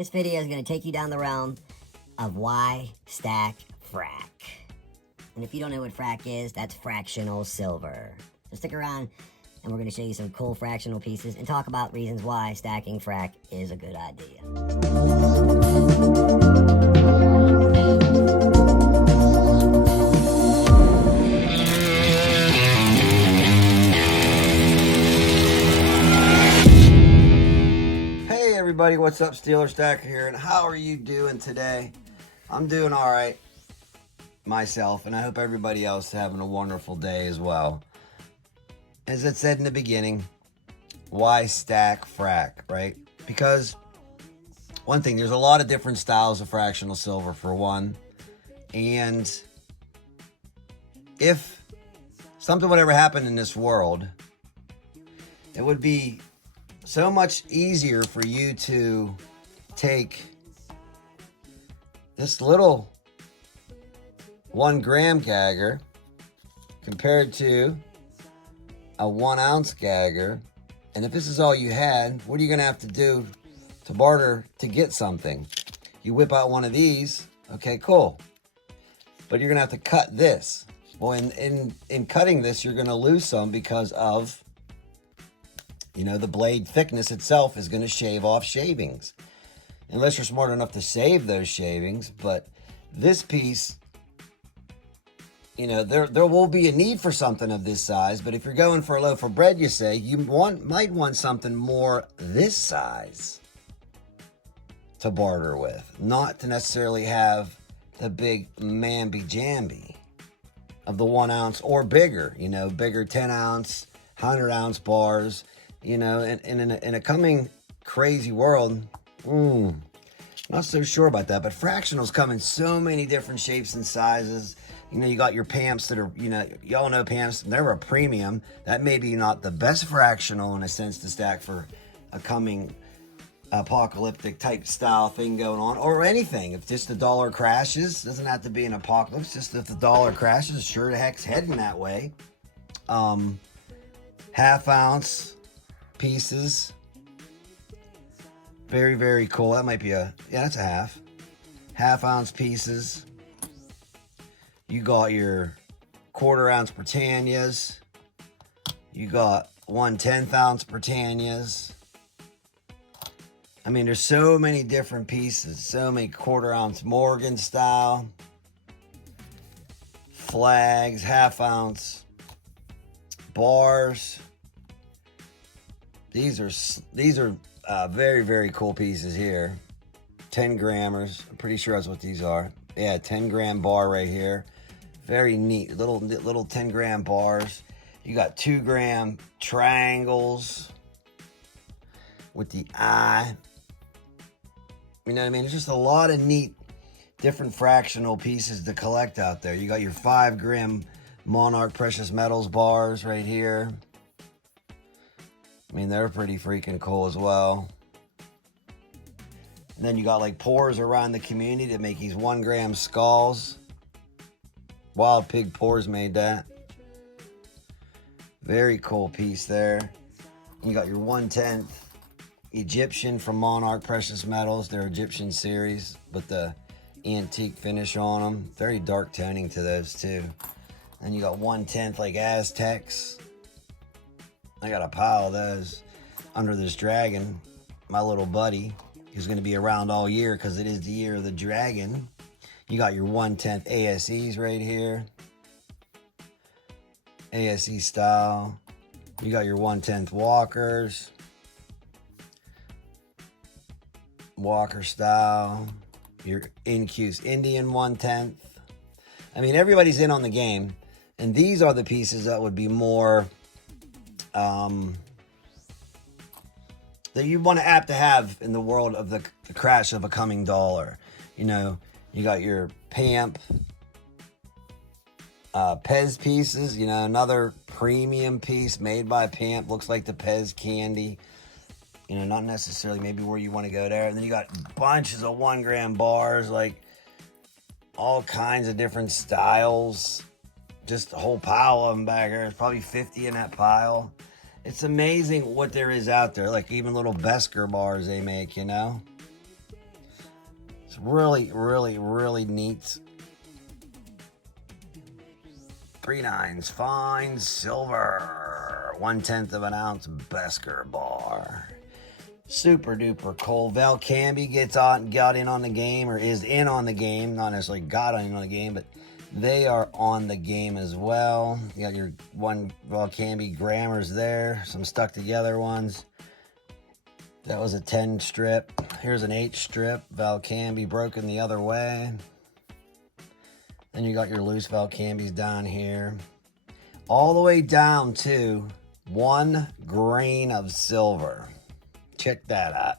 This video is going to take you down the realm of why stack frac. And if you don't know what frac is, that's fractional silver. So stick around and we're going to show you some cool fractional pieces and talk about reasons why stacking frac is a good idea. Hey everybody, what's up? Steeler Stacker here, and how are you doing today? I'm doing all right myself, and I hope everybody else is having a wonderful day as well. As I said in the beginning, why stack frac, right? Because one thing, there's a lot of different styles of fractional silver for one, and if something would ever happen in this world, it would be so much easier for you to take this little 1 gram gagger compared to a 1 ounce gagger. And if this is all you had, what are you going to have to do to barter to get something? You whip out one of these. Okay, cool. But you're going to have to cut this. Well, in cutting this, you're going to lose some because of, you know, the blade thickness itself is going to shave off shavings. Unless you're smart enough to save those shavings. But this piece, you know, there will be a need for something of this size. But if you're going for a loaf of bread, you say, you might want something more this size to barter with. Not to necessarily have the big mamby-jamby of the 1 ounce or bigger. You know, bigger 10 ounce, 100 ounce bars. You know, in a coming crazy world, not so sure about that. But fractionals come in so many different shapes and sizes. You know, you got your pamps that are, you know, y'all know pamps, they're a premium. That may be not the best fractional in a sense to stack for a coming apocalyptic type style thing going on, or anything. If just the dollar crashes, doesn't have to be an apocalypse, just if the dollar crashes, sure the heck's heading that way. Half ounce pieces, very, very cool. That might be that's a half ounce pieces. You got your 1/4 ounce Britannias, you got 1/10 ounce Britannias. I mean, there's so many different pieces, so many 1/4 ounce Morgan style flags, half ounce bars. These are very, very cool pieces here. 10 grammers. I'm pretty sure that's what these are. Yeah, 10 gram bar right here. Very neat. Little 10 gram bars. You got 2 gram triangles with the eye. You know what I mean? There's just a lot of neat different fractional pieces to collect out there. You got your 5 gram Monarch Precious Metals bars right here. I mean, they're pretty freaking cool as well. And then you got like pours around the community to make these 1 gram skulls. Wild Pig Pours made that. Very cool piece there. You got your 1/10 Egyptian from Monarch Precious Metals. Their Egyptian series with the antique finish on them. Very dark toning to those too. And you got 1/10 like Aztecs. I got a pile of those under this dragon. My little buddy, who's going to be around all year because it is the year of the dragon. You got your 1/10 ASEs right here. ASE style. You got your 1/10 Walkers. Walker style. Your Incuse Indian 1/10. I mean, everybody's in on the game. And these are the pieces that would be more that you want to apt to have in the world of the crash of a coming dollar. You know, you got your Pamp Pez pieces, you know, another premium piece made by Pamp, looks like the Pez candy. You know, not necessarily maybe where you want to go there. And then you got bunches of 1 gram bars, like all kinds of different styles. Just a whole pile of them back there. There's probably 50 in that pile. It's amazing what there is out there. Like even little Besker bars they make, you know. It's really, really, really neat. 3 nines, fine silver. 1/10 of an ounce Besker bar. Super duper cool. Val Canby got in on the game, or is in on the game. Not necessarily got in on the game, but they are on the game as well. You got your one Val Canby grammars there. Some stuck together ones. That was a 10 strip. Here's an 8 strip. Val Canby broken the other way. Then you got your loose Val Canbys down here. All the way down to 1 grain of silver. Check that out.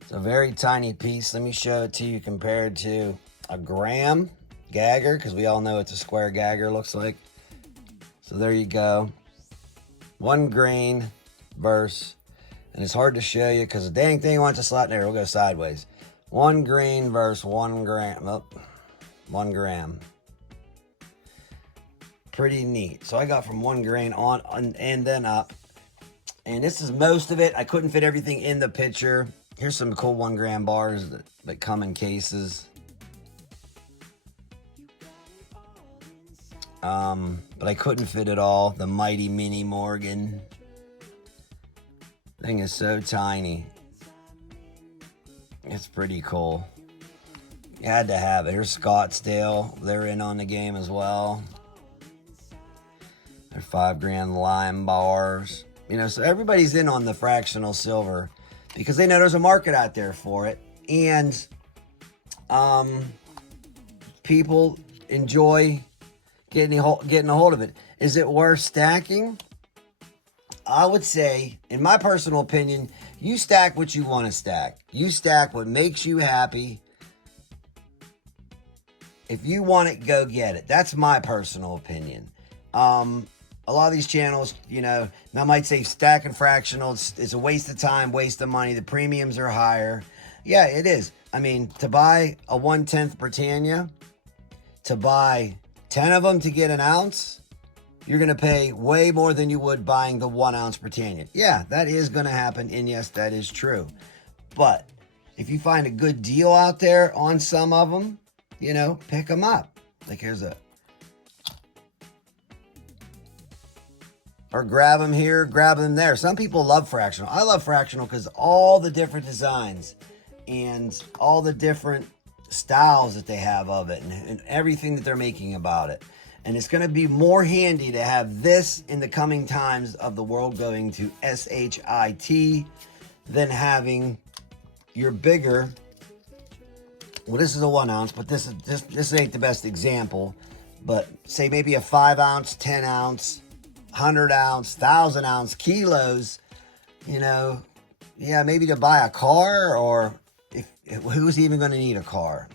It's a very tiny piece. Let me show it to you compared to a gram gagger, because we all know it's a square gagger looks like. So there you go. 1 grain versus, and it's hard to show you because the dang thing wants to slot there. We'll go sideways. 1 grain versus 1 gram. Oh, 1 gram. Pretty neat. So I got from 1 grain on and then up. And this is most of it. I couldn't fit everything in the picture. Here's some cool 1 gram bars that come in cases. But I couldn't fit it all. The mighty Mini Morgan. Thing is so tiny. It's pretty cool. You had to have it. Here's Scottsdale. They're in on the game as well. They're 5 gram lime bars. You know, so everybody's in on the fractional silver because they know there's a market out there for it. And people enjoy getting a hold of it. Is it worth stacking? I would say, in my personal opinion, you stack what you want to stack. You stack what makes you happy. If you want it, go get it. That's my personal opinion. A lot of these channels, you know, I might say stacking fractional, it's a waste of time, waste of money. The premiums are higher. Yeah, it is. I mean, to buy a 1/10 Britannia, to buy 10 of them to get an ounce, you're going to pay way more than you would buying the 1 ounce Britannia. Yeah, that is going to happen, and yes, that is true. But if you find a good deal out there on some of them, you know, pick them up. Like here's a... Or grab them here, grab them there. Some people love fractional. I love fractional because all the different designs and all the different styles that they have of it and everything that they're making about it. And it's going to be more handy to have this in the coming times of the world going to SHIT than having your bigger... Well, this is a 1 ounce, but this ain't the best example. But say maybe a 5 ounce, 10 ounce, 100 ounce, 1,000 ounce kilos, you know, yeah, maybe to buy a car, or who's even going to need a car?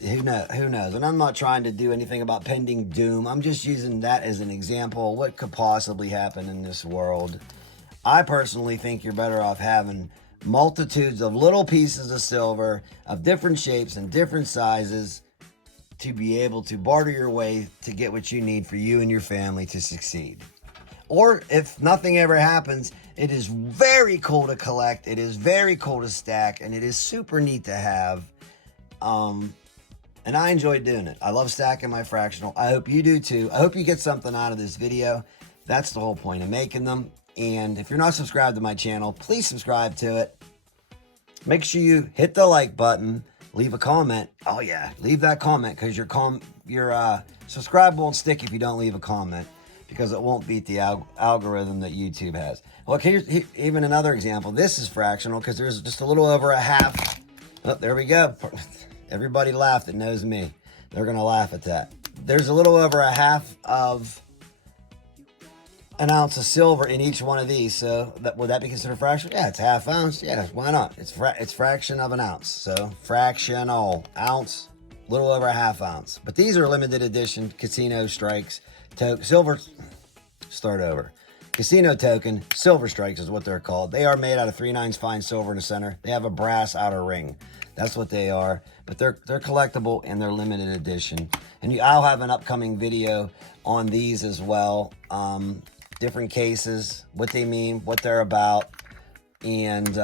Who knows? And I'm not trying to do anything about pending doom. I'm just using that as an example of what could possibly happen in this world. I personally think you're better off having multitudes of little pieces of silver of different shapes and different sizes to be able to barter your way to get what you need for you and your family to succeed. Or if nothing ever happens, it is very cool to collect, it is very cool to stack, and it is super neat to have. And I enjoy doing it. I love stacking my fractional. I hope you do too. I hope you get something out of this video. That's the whole point of making them. And if you're not subscribed to my channel, please subscribe to it. Make sure you hit the like button. Leave a comment. Oh yeah, leave that comment, because your subscribe won't stick if you don't leave a comment, because it won't beat the algorithm that YouTube has. Well, here's even another example. This is fractional because there's just a little over a half. Oh, there we go. Everybody laughed that knows me. They're going to laugh at that. There's a little over a half of an ounce of silver in each one of these. So would that be considered fractional? Yeah, it's half ounce. Yeah, why not? It's fraction of an ounce. So fractional ounce, little over a half ounce. But these are limited edition casino strikes, silver. Start over. Casino token silver strikes is what they're called. They are made out of 3 nines fine silver in the center. They have a brass outer ring. That's what they are. But they're collectible and they're limited edition. And I'll have an upcoming video on these as well. Different cases, what they mean, what they're about, and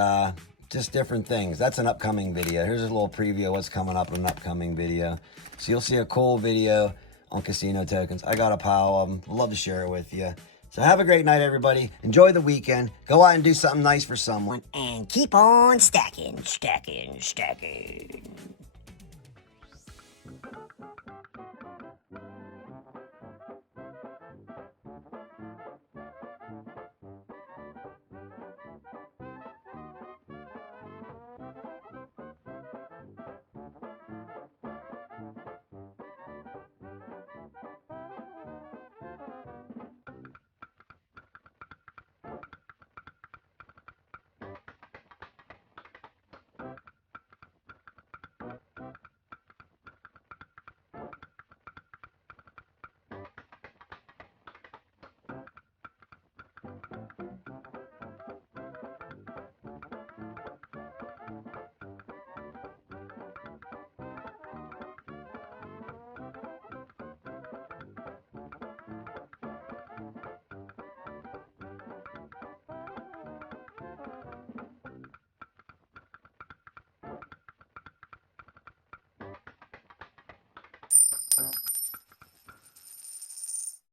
just different things. That's an upcoming video. Here's a little preview of what's coming up in an upcoming video. So you'll see a cool video on casino tokens. I got a pile of them. I'd love to share it with you. So have a great night, everybody. Enjoy the weekend. Go out and do something nice for someone. And keep on stacking, stacking, stacking.